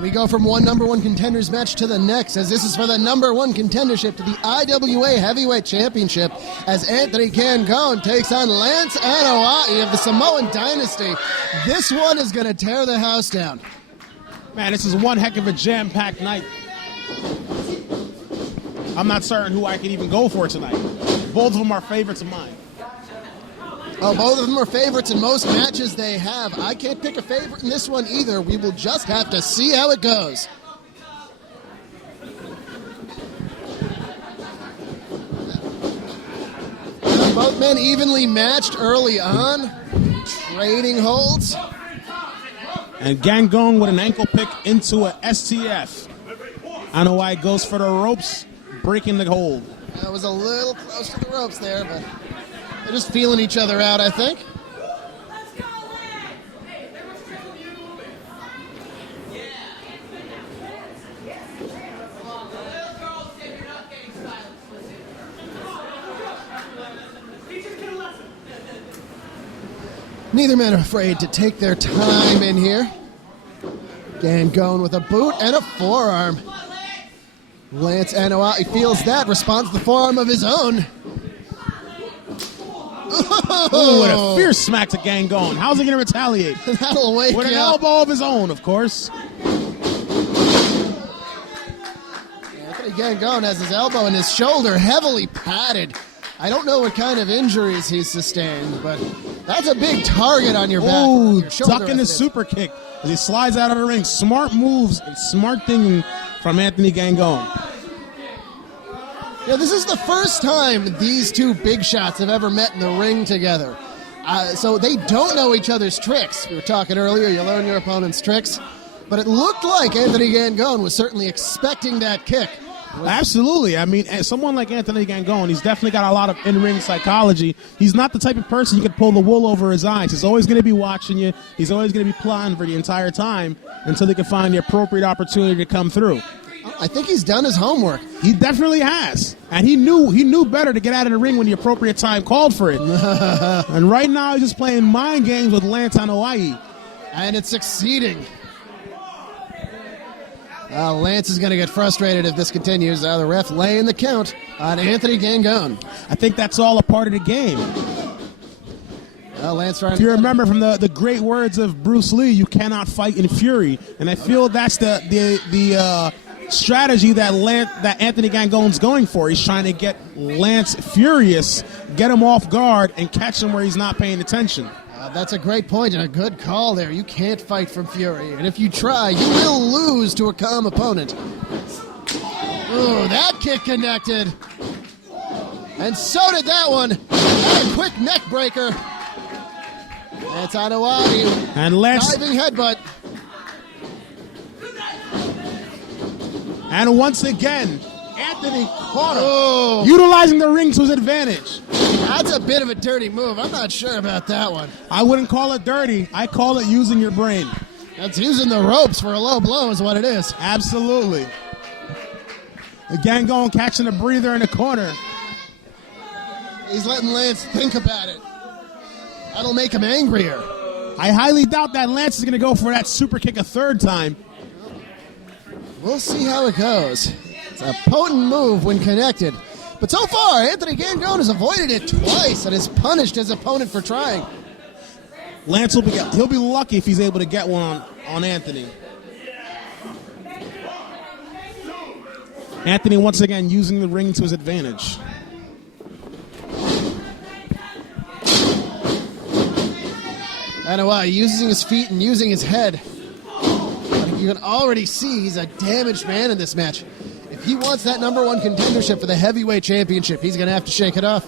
We go from one number one contenders match to the next, as this is for the number one contendership to the IWA Heavyweight Championship, as Anthony Gangone takes on Lance Anoa'i of the Samoan Dynasty. This one is going to tear the house down. Man, this is one heck of a jam-packed night. I'm not certain who I could even go for tonight. Both of them are favorites of mine. Oh, both of them are favorites in most matches they have. I can't pick a favorite in this one either. We will just have to see how it goes. Both men evenly matched early on, trading holds. And Gangone with an ankle pick into a STF. Anoa'i goes for the ropes, breaking the hold. That was a little close to the ropes there, but they're just feeling each other out, I think. Neither man are afraid to take their time in here. Gangone with a boot and a forearm. Lance Anoa'i feels that, responds to the forearm of his own. Oh, what a fierce smack to Gangone. How's he going to retaliate? That'll wake with an you up. elbow of his own, of course. Anthony Gangone has his elbow and his shoulder heavily padded. I don't know what kind of injuries he's sustained, but that's a big target on your back. Oh, your shoulder, ducking his super kick as he slides out of the ring. Smart moves and smart thinking from Anthony Gangone. Yeah, this is the first time these two big shots have ever met in the ring together. So they don't know each other's tricks. We were talking earlier, you learn your opponent's tricks. But it looked like Anthony Gangone was certainly expecting that kick. Absolutely. I mean, as someone like Anthony Gangone, he's definitely got a lot of in-ring psychology. He's not the type of person you could pull the wool over his eyes. He's always going to be watching you. He's always going to be plotting for the entire time until he can find the appropriate opportunity to come through. I think he's done his homework. He definitely has. And he knew better to get out of the ring when the appropriate time called for it. And right now he's just playing mind games with Lance Anoa'i. And it's succeeding. Lance is going to get frustrated if this continues. The ref laying the count on Anthony Gangone. I think that's all a part of the game. Lance trying if you remember from the great words of Bruce Lee, you cannot fight in fury. And I feel that's the strategy that Anthony Gangone's going for. He's trying to get Lance furious, get him off guard, and catch him where he's not paying attention. That's a great point and a good call there. You can't fight from fury, and if you try, you will lose to a calm opponent. Ooh, that kick connected. And so did that one. And a quick neck breaker. That's Anoa'i. And Lance. Diving headbutt. And once again, Anthony caught him, utilizing the ring to his advantage. That's a bit of a dirty move. I'm not sure about that one. I wouldn't call it dirty. I call it using your brain. That's using the ropes for a low blow is what it is. Absolutely. The Gangone catching a breather in the corner. He's letting Lance think about it. That'll make him angrier. I highly doubt that Lance is going to go for that super kick a third time. We'll see how it goes. It's a potent move when connected. But so far, Anthony Gangone has avoided it twice and has punished his opponent for trying. Lance he'll be lucky if he's able to get one on Anthony. Anthony once again using the ring to his advantage. Anoa'i using his feet and using his head. But you can already see he's a damaged man in this match. If he wants that #1 contendership for the heavyweight championship, he's going to have to shake it off.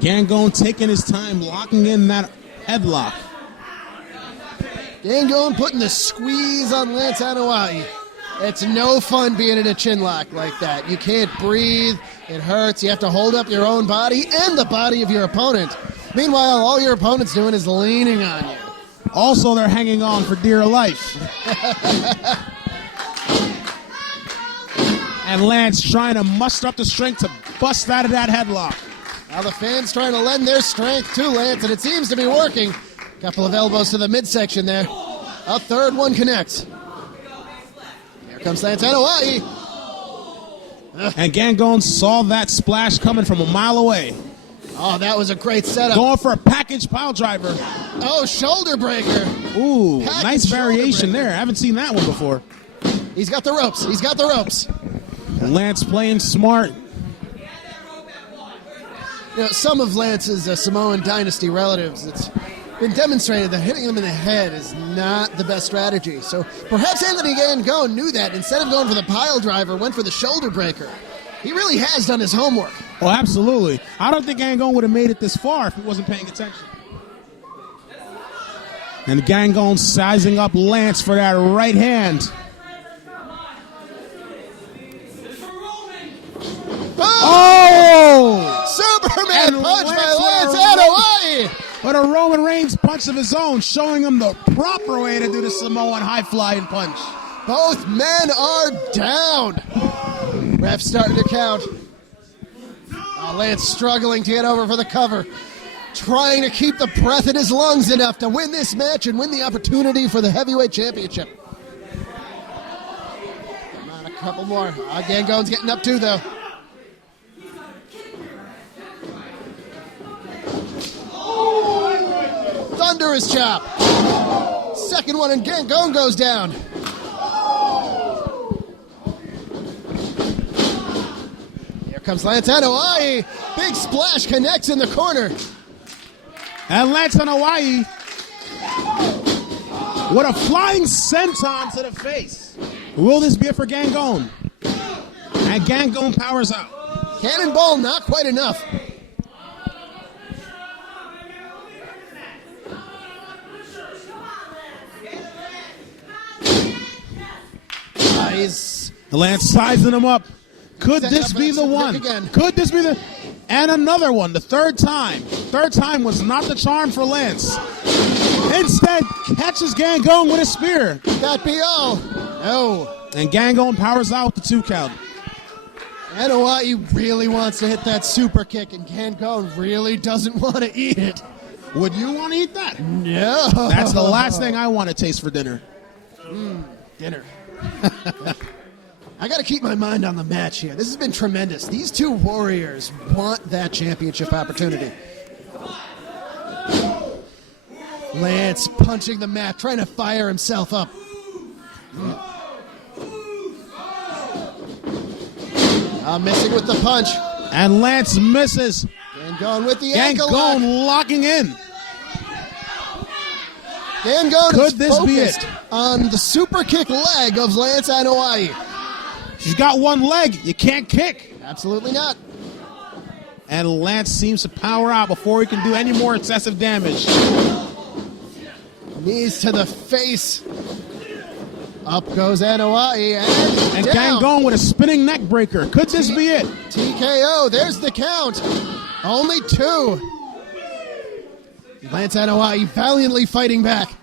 Gangone taking his time, locking in that headlock. Gangone putting the squeeze on Lance Anoa'i. It's no fun being in a chin lock like that. You can't breathe. It hurts. You have to hold up your own body and the body of your opponent. Meanwhile, all your opponent's doing is leaning on you. Also, they're hanging on for dear life. And Lance trying to muster up the strength to bust out of that headlock. Now the fans trying to lend their strength to Lance, and it seems to be working. Couple of elbows to the midsection there. A third one connects. Here comes Lance Anoa'i. And Gangone saw that splash coming from a mile away. Oh, that was a great setup. Going for a package pile driver. Oh, shoulder breaker. Ooh, Package nice variation breaker. there. I haven't seen that one before. He's got the ropes. He's got the ropes. Lance playing smart. You know, some of Lance's Samoan dynasty relatives, it's been demonstrated that hitting them in the head is not the best strategy. So perhaps Anthony Gangone knew that. Instead of going for the pile driver, went for the shoulder breaker. He really has done his homework. Oh, absolutely. I don't think Gangone would have made it this far if he wasn't paying attention. And Gangone sizing up Lance for that right hand. Oh! Superman And punch by Lance Lance Anoa'i! But a Roman Reigns punch of his own, showing him the proper way to do the Samoan high-flying punch. Both men are down. Ref starting to count. Lance struggling to get over for the cover. Trying to keep the breath in his lungs enough to win this match and win the opportunity for the heavyweight championship. Come on, a couple more. Gangone's getting up too, though. Thunderous chop. Second one, and Gangone goes down. Here comes Lance Anoa'i. Big splash connects in the corner. And Lance Anoa'i with a flying senton to the face. Will this be it for Gangone? And Gangone powers out. Cannonball, not quite enough. Lance sizing him up. Could Set this up be for the the one? kick again. Could this be the... And another one, the third time. Third time was not the charm for Lance. Instead, catches Gangone with a spear. That be all. No. And Gangone powers out with the 2 count. Anoa'i really wants to hit that super kick, and Gangone really doesn't want to eat it. Would you want to eat that? No. That's the last thing I want to taste for dinner. Dinner. I got to keep my mind on the match here. This has been tremendous. These two warriors want that championship opportunity. Lance punching the mat, trying to fire himself up. Missing with the punch. And Lance misses. Gangone with the ankle Gangone lock. locking in. Gangone Could is this be focused it? on the super kick leg of Lance Anoa'i. She's got one leg. You can't kick. Absolutely not. And Lance seems to power out before he can do any more excessive damage. Knees to the face. Up goes Anoa'i and down. Gangone with a spinning neck breaker. Could this be it? TKO. There's the count. Only 2. Lance Anoa'i valiantly fighting back.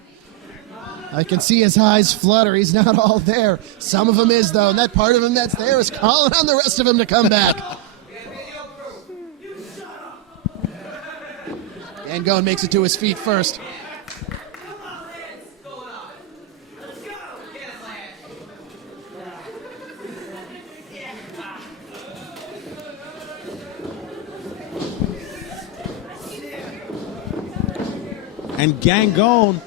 I can see his eyes flutter. He's not all there. Some of him is, though, and that part of him that's there is calling on the rest of him to come back. Gangone makes it to his feet first. And Gangone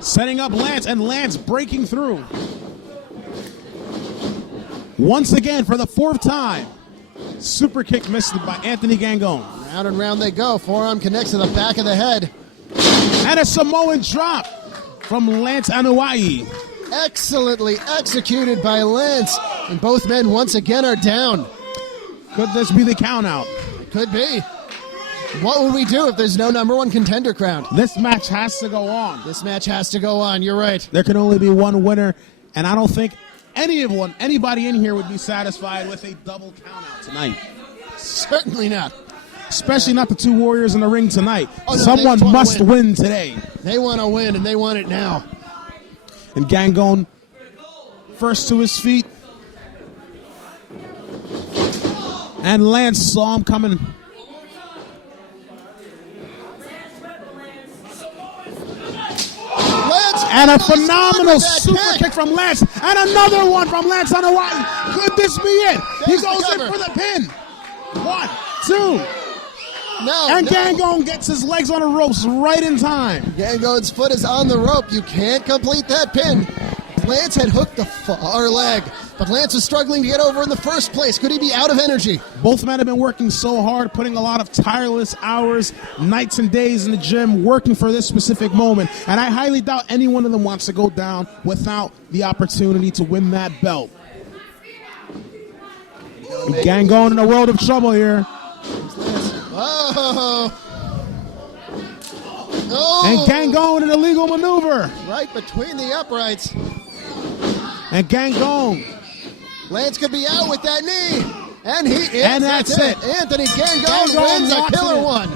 setting up Lance, and Lance breaking through. Once again, for the 4th time, super kick missed by Anthony Gangone. Round and round they go. Forearm connects to the back of the head. And a Samoan drop from Lance Anoa'i. Excellently executed by Lance. And both men once again are down. Could this be the count out? Could be. What would we do if there's no #1 contender crowned? This match has to go on. This match has to go on. You're right. There can only be one winner, and I don't think anybody in here would be satisfied with a double count out tonight. Certainly not. Especially not the 2 warriors in the ring tonight. Oh, no, someone they must win today. They want to win, and they want it now. And Gangone first to his feet. And Lance saw him coming. Lance, And a phenomenal that super kick from Lance. And another one from Lance on Hawaii. Could this be it? There's He goes the in cover. for the pin. 1, 2. No, And no. Gangone gets his legs on the ropes right in time. Gangone's foot is on the rope. You can't complete that pin. Lance had hooked the far leg, but Lance was struggling to get over in the first place. Could he be out of energy? Both men have been working so hard, putting a lot of tireless hours, nights and days in the gym, working for this specific moment. And I highly doubt any one of them wants to go down without the opportunity to win that belt. Gangone in a world of trouble here. Oh. Oh. And Gangone an illegal maneuver. Right between the uprights. And Gangone. Lance could be out with that knee. And he is. And that's it. Anthony Gangone Gangone wins a locks killer it in. one.